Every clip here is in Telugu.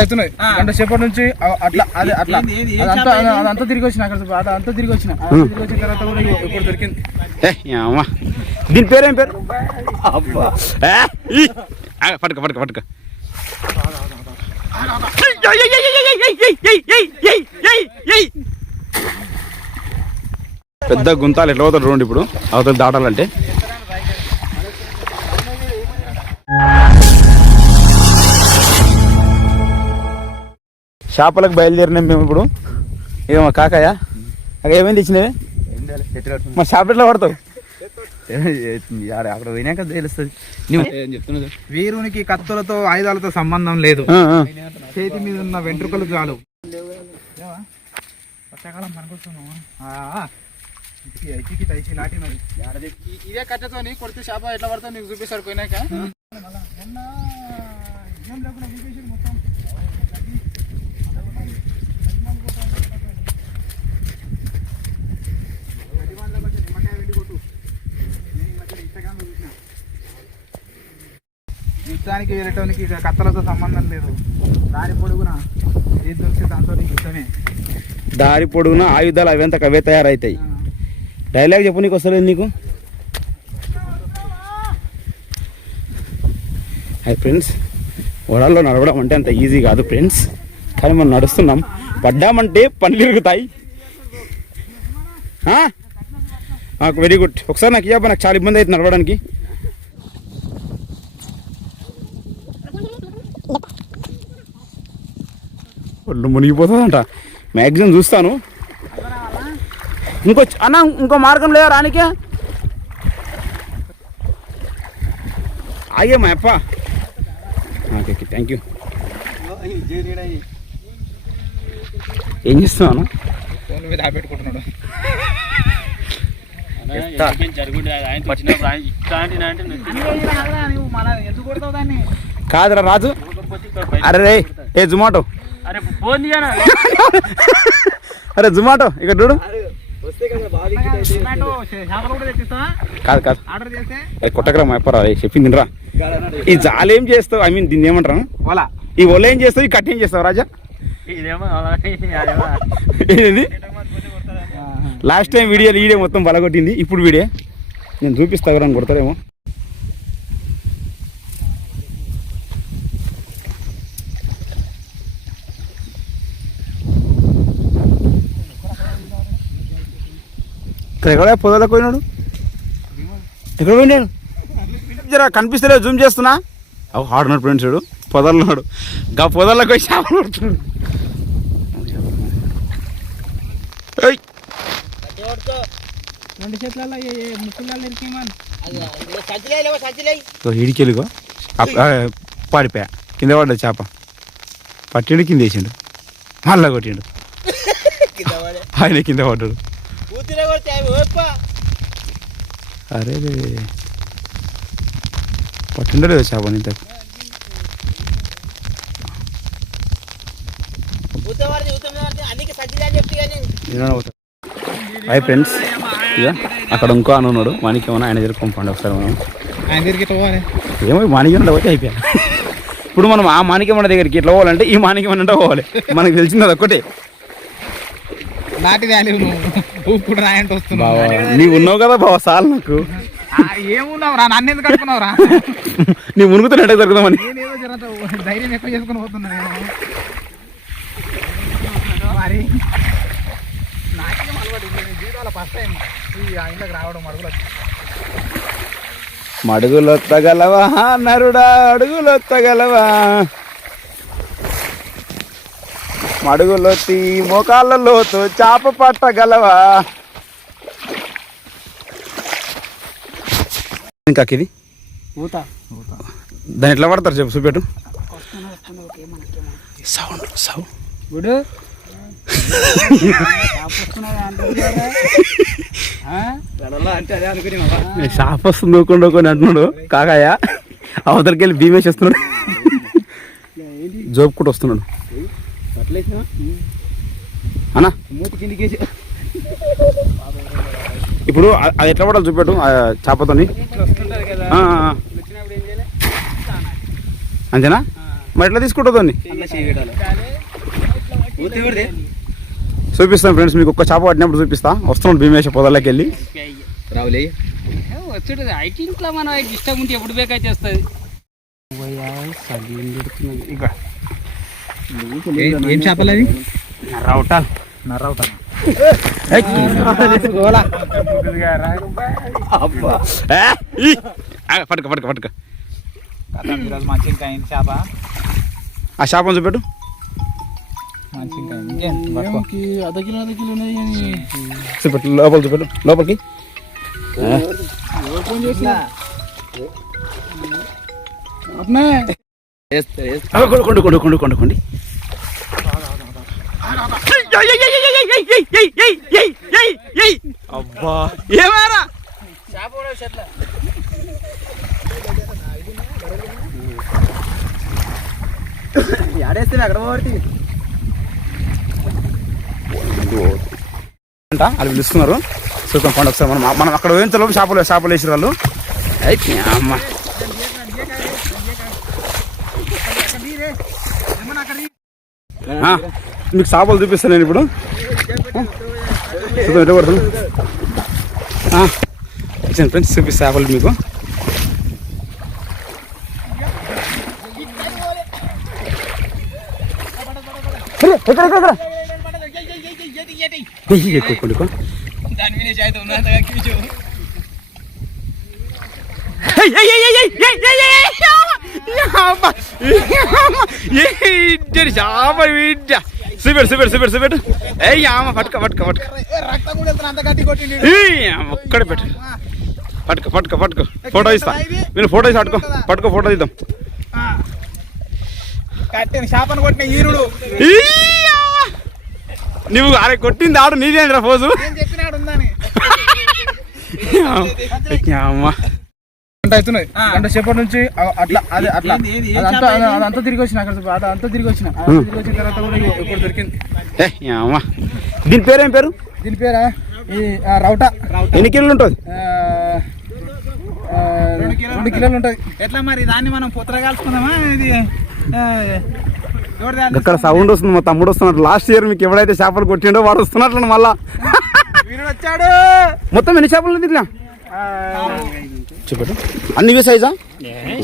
అవుతున్నాయి. గంట సేపటి నుంచి అట్లా అదే అట్లా. అదంతా అదంతా తిరిగి వచ్చిన అక్కడ అంతా తిరిగి వచ్చిన తిరిగి వచ్చిన తర్వాత కూడా ఇప్పుడు దొరికింది. దీని పేరేం పేరు? పట్టుక పట్టుక పట్టుక. పెద్ద గుంతాలు ఎట్లా అవుతాడు రోడ్డు ఇప్పుడు అవతల దాటాలంటే. చేపలకు బయలుదేరినాం మేము ఇప్పుడు. ఏమో కాకాయ అక్కడ ఏమైంది ఇచ్చినవి మరి ఎట్లా పడతావు? అక్కడ పోయినాక తెలుస్తుంది నువ్వు ఏం చెప్తున్నది వీరునికి కత్తులతో ఆయుధాలతో సంబంధం లేదు. చేతి మీద ఉన్న వెంట్రుకలు చాలు? వర్షాకాలం ఇదే కట్టెతోని కొడితే చేప ఎట్లా పడతావు నీకు చూపిస్తారు పోయినాక. మొన్న ఏం లేకుండా మొత్తం. యుద్ధానికి వెళ్ళటానికి ఇక కత్తలతో సంబంధం లేదు. దారి పొడుగున ఏది దొరికితే దాంతో యుద్ధమే. దారి పొడుగున ఆయుధాలు అవంతా అవే తయారవుతాయి డైలాగ్ చెప్పు నీకు వస్తలేదు నీకు? హాయ్ ఫ్రెండ్స్ వడాల్లో నడవడం అంటే అంత ఈజీ కాదు ఫ్రెండ్స్. కానీ మనం నడుస్తున్నాం. పడ్డామంటే పనులు ఇరుగుతాయి. నాకు వెరీ గుడ్. ఒకసారి నాకు ఇవ్వ నాకు చాలా ఇబ్బంది అవుతుంది నడవడానికి. ఒళ్ళు మునిగిపోతుందంట. మ్యాక్సిమం చూస్తాను. ఇంకో అన్న ఇంకో మార్గం లేదా రానికే ఆగే మా అప్ప. ఓకే ఓకే థ్యాంక్ యూ ఏం చేస్తున్నాను ఫోన్ మీద కాదురా రాజు. అరే రే ఏ జుమాటో. అరే జుమాటో ఇక్కడ చూడు. కాదు కాదు ఆర్డర్ చేస్తే? అది కొట్టకరా మా అప్పరా రే చెప్పింది రా ఈ జాలు ఏం చేస్తావు? ఐ మీన్ దీన్ని ఏమంటారు? ఈ ఒళ్ళు ఏం చేస్తావు? ఈ కట్ ఏం చేస్తావు రాజా? ఏంది లాస్ట్ టైం వీడియో వీడియో మొత్తం బలగొట్టింది. ఇప్పుడు వీడియో. నేను చూపిస్తా ఎవరైనా కొడతారేమో. ఎక్కడ పొదలకు పోయినాడు? ఎక్కడ పోయినాడు జరా కనిపిస్తలేదు జూమ్ చేస్తున్నా? అవు ఆడున్నాడు ఫ్రెండ్స్ చూడు. పొదల్లో ఉన్నాడు గా పొదల్లోకి పోయి చేపలు పడుతున్నాడు ఇడికెళ్ళిగో పాడిపోయా కింద పడ్డా చేప. పట్టిండు కింద వేసిండు. మళ్ళా కొట్టిండు. ఆయన కింద పడ్డాడు. అరే రే. పట్టిండో లేదో చేప ఇంత హాయ్ ఫ్రెండ్స్ ఇక అక్కడ ఇంకో అని ఉన్నాడు. వానికి ఏమన్నా ఆయన దగ్గర పంపండి ఒకసారి మనం. ఆయన దగ్గరికి ఏమో మాణిక్యం పోతే అయిపోయా ఇప్పుడు మనం ఆ మాణిక్యమన్న దగ్గరికి ఎట్లా పోవాలంటే ఈ మాణిక్యమన్న పోవాలి. మనకు తెలిసింది అది ఒక్కటే. నాటి ఇప్పుడు రాయంటే బావా నీవు ఉన్నావు కదా బావా సాల్ నాకు. ఏమున్నావు రా? నన్ను ఎందుకు అనుకున్నావు రా నీ మునుగుతున్నట్టే దొరుకుదామని. నేనేదో ధైర్యం ఎక్కువ చేసుకుని పోతున్నా నేను. మరి నాకేం అలవాటు ఉంది. నేను జీవితంలో ఫస్ట్ టైం ఈ ఇంట్లోకి రావడం అడుగులు మడుగులొత్తగలవా నరుడా అడుగులొత్తగలవా? మడుగులొత్తి మోకాళ్ళలోతో చాప పట్టగలవా ఇంకా ఇది? దాన్ని ఎట్లా పడతారు చెప్పు చూపెట్టు. Sound sound. షాప్ వస్తుంది నూకుండా కొన్ని అంటున్నాడు. కాకాయ? అవతలకి వెళ్ళి భీమేసి వస్తున్నాడు జోపుకుంటూ వస్తున్నాడు. అన్నా. మూతి కిందికేసి ఇప్పుడు అది ఎట్లా పడాలి చూపెట్టు చేపతోని. చేయాలి? అంతేనా. మరి ఎట్లా తీసుకుంటుందో చూపిస్తాను ఫ్రెండ్స్ మీకు ఒక్క చేప పట్టినప్పుడు చూపిస్తా. వస్తున్నాడు భీమేశ పొదల్లోకి వెళ్ళి. రావులే. వచ్చాడు. మనం ఇష్టం ఉంటే ఎప్పుడు బేకైతే వస్తుంది. ఇక ఏం చేపలు అవి? రౌటాల్ నర్రవుతా పట్టుక పట్టుక పట్టుక. మంచి ఇంకా అయింది చేప. ఆ చేపను చూపెట్టు చూపెట్టు లోపల చూపెట్టు లోపలికి. కొండు కొండు కొండు కొండు కొండు కొండి. అబ్బా. ఏమారా ఆడేస్తే అక్కడ పోటీ అంట వాళ్ళు పిలుస్తున్నారు. చూద్దాం పండు ఒకసారి మనం మనం అక్కడ వేయించలోపు చేపలు చేపలు వేసారు వాళ్ళు. అయితే అమ్మ. మీకు చేపలు చూపిస్తాను నేను ఇప్పుడు. చూద్దాం ఎట్లా పడుతుంది? ఇచ్చాను ఫ్రెండ్స్ చూపిస్తా చేపలు మీకు. దాని మీద పట్టుక పట్టుక పట్టుక రక్తం కూడా వెళ్తున్నా, అంత గట్టి కొట్టిండు ఈడు. ఏయ్, ఆమ ఒక్కడే పెట్టు. పట్టుక పట్టుక పట్టుక. ఫోటో ఇస్తా. నేను ఫోటో ఇస్తా పట్టుకో. పట్టుకో ఫోటో ఇద్దాం కట్టిన చేపను కొట్టిన ఈరుడు ఈ ఆమ. నువ్వు అరే కొట్టింది ఆడు నీదేంద్రా పోజు చెప్పినాడు అమ్మ అవుతున్నాయి. గంట సేపటి నుంచి అట్లా అది అట్లా. అదంతా తిరిగి వచ్చిన అక్కడ అంతా తిరిగి వచ్చిన తిరిగి వచ్చిన తర్వాత కూడా ఇగో ఇప్పుడు దొరికింది. ఏ అమ్మ. దీని పేరు ఏం పేరు? దీని పేరా? ఈ రౌట. ఎన్ని కిలోలు ఉంటుంది? రెండు కిలోలు ఉంటుంది. ఎట్లా మరి దాన్ని మనం పుత్ర కాల్చుకుందామా? ఇది? అక్కడ సౌండ్ వస్తుంది మా తమ్ముడు వస్తున్నాడు. లాస్ట్ ఇయర్ మీకు ఎవడైతే చేపలు కొట్టిండో వాడు వస్తున్నట్లు మళ్ళా. మొత్తం ఎన్ని చేపలు ఉంది ఇట్లా ఆ, చూపెట్టు అన్ని ఇవే సైజా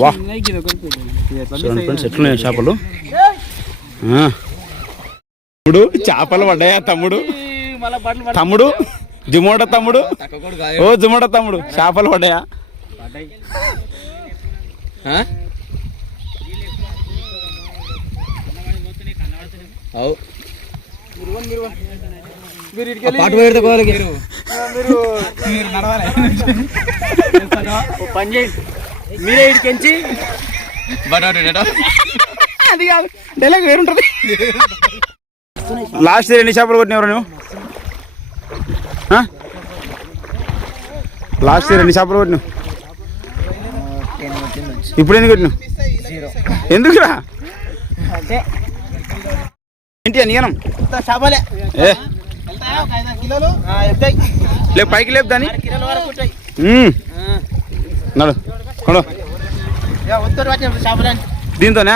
వా. చూడండి ఫ్రెండ్స్ ఎట్లున్నాయి చేపలు. తమ్ముడు చేపలు పడ్డాయా తమ్ముడు? తమ్ముడు జుమోట తమ్ముడు? ఓ జుమోట తమ్ముడు చేపలు పడ్డాయా? పాటు పెడితే మీరు మీరు నడవాలి. పని చేయండి. మీరే ఇడికెంచి. అది కాదు. డైలాగ్ వేరుంటది. లాస్ట్ ఇయర్ ఎన్ని చేపలు కొట్టినవరు నువ్వు? లాస్ట్ ఇయర్ ఎన్ని చేపలు కొట్టినావు? ఇప్పుడు ఎన్ని కొట్టినావు? ఎందుకురా? ఏంటి అనియనం చేపలే. ఏ? లేపు పైకి లేపు మ్మ్. నడు కొడు దీంతోనే.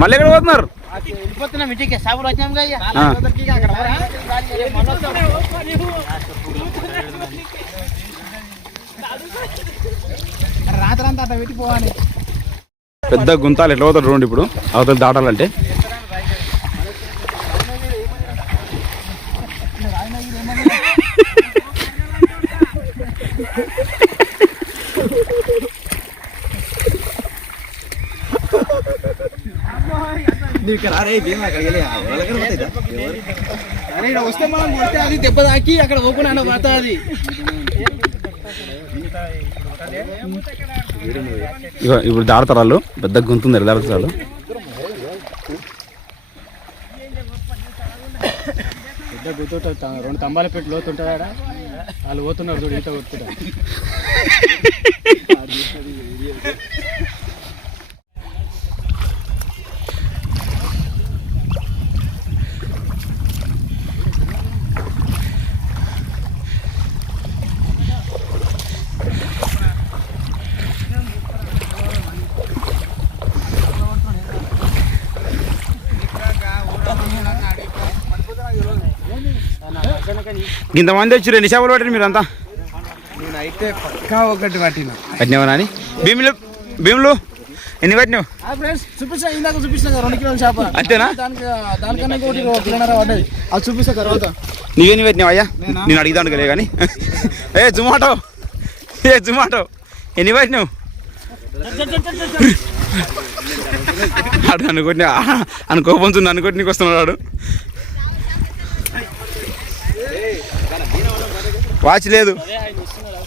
మళ్ళీ ఎక్కడ పోతున్నారు? పెద్ద గుంతాలు ఎట్లా పోతాడు చూడండి ఇప్పుడు అవతల దాటాలంటే. అరే ఇక్కడ వస్తే మనం కొడితే అది దెబ్బ తాకి అక్కడ పోకుండా పోతా అది. ఇప్పుడు దాడతారు వాళ్ళు. పెద్ద గుంతుంది ఎక్కడ దాడతారు వాళ్ళు. పెద్ద గుర్తుంటుంది రెండు తంబాల పెట్టి లోతుంటాడా వాళ్ళు పోతున్నారు చూడు ఈత కొట్టుకుంటా. ఇంతమంది వచ్చి రెండు చేపలు పట్టారు మీరంతా? నేనైతే పక్కా ఒకటి పట్టిన. పట్టినావా అని భీములు భీములు ఎన్ని పట్టినావు? చూపిస్తా ఇందాక చూపిస్తా కదా రెండు కిలోల చేప. అంతేనా? దానికి దానికన్నా ఇంకోటి ఒక కిలోన్నర పడ్డది. అది చూపిస్తా తర్వాత. నీవేని పెట్టినావు అయ్యా? నేనా? నేను అడిగిదాను కదా కానీ. ఏ జుమాటో. ఏ జుమాటో. ఎన్ని పట్టినావు? ఆడు అనుకోటి అనుకోపోతుంది అనుకోటి నీకు వస్తున్నాడు Vai, Tiledo. Valeu,